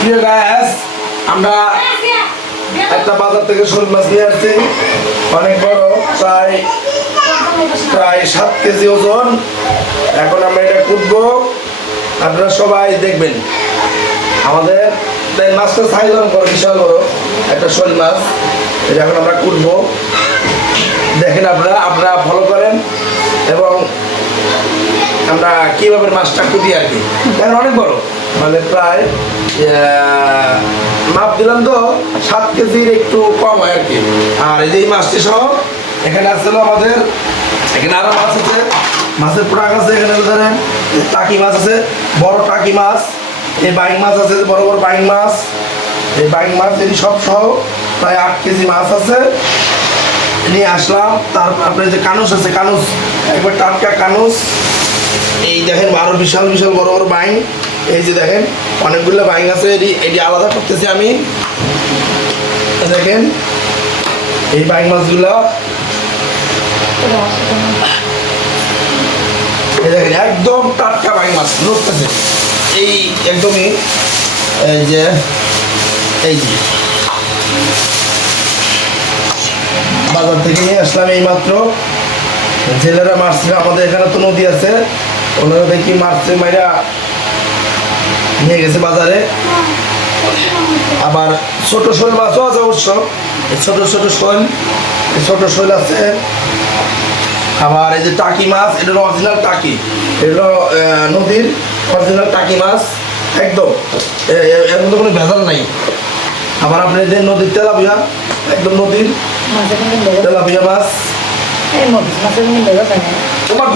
প্রিয় গাইস, আমরা একটা বাজার থেকে শোল মাছ নিয়ে আসছি, অনেক বড়, প্রায় 7 কেজি ওজন। এখন আমরা এটা কুটবো, আপনারা সবাই দেখবেন। আমাদের মাছটা সাইজ করো, বিশাল বড় একটা শোল মাছ। এটা এখন আমরা কুটবো, দেখেন আপনারা ফলো করেন এবং আমরা কিভাবে মাছটা কুটি আর কি। এখন অনেক বড়, মানে প্রায় মাপ দিলাম তো 7 কেজির একটু কম হয় আর কি। আর এই যে এই মাছটি সহ এখানে আসছিল আমাদের, এখানে আরো মাছ আছে, মাছের প্রোডাক্ট আছে। এখানে ধরেন টাকি মাছ আছে, বড় টাকি মাছ, এই বাইং মাছ আছে, বড় বড় বাইং মাছ, এই বাইং মাছ এই সব সহ প্রায় 8 কেজি মাছ আছে, নিয়ে আসলাম। তারপর আপনার যে কানুস আছে, কানুস একবার টাটকা কানুস, এই দেখেন আরো বিশাল বিশাল বড় বড় বাইং, এই যে দেখেন অনেকগুলো বাইং আছে। এটি আলাদা করতেছি আমি, দেখেন এই বাইং মাছগুলো, এই দেখেন একদম টাটকা বাইং মাছ নড়তেছে, এই একদমই এই যে বাজার থেকে নিয়ে আসলাম এই মাত্র। জেলেরা মারছে, আমাদের এখানে তো নদী আছে, ওনারা দেখি মারছে, মাইরা নিয়ে গেছে বাজারে। আবার ছোট শোল মাছও আছে অবশ্য, ছোট ছোট শোল, ছোট শোল আছে। আবার এই যে টাকি মাছ, এটা হলো অরিজিনাল টাকি, এটা হলো নদীর অরিজিনাল টাকি মাছ, একদম এর মধ্যে কোনো ভেজাল নাই। আবার আপনি যে নদীর তেলাপিয়া, একদম নদীর তেলাপিয়া মাছ, তোমার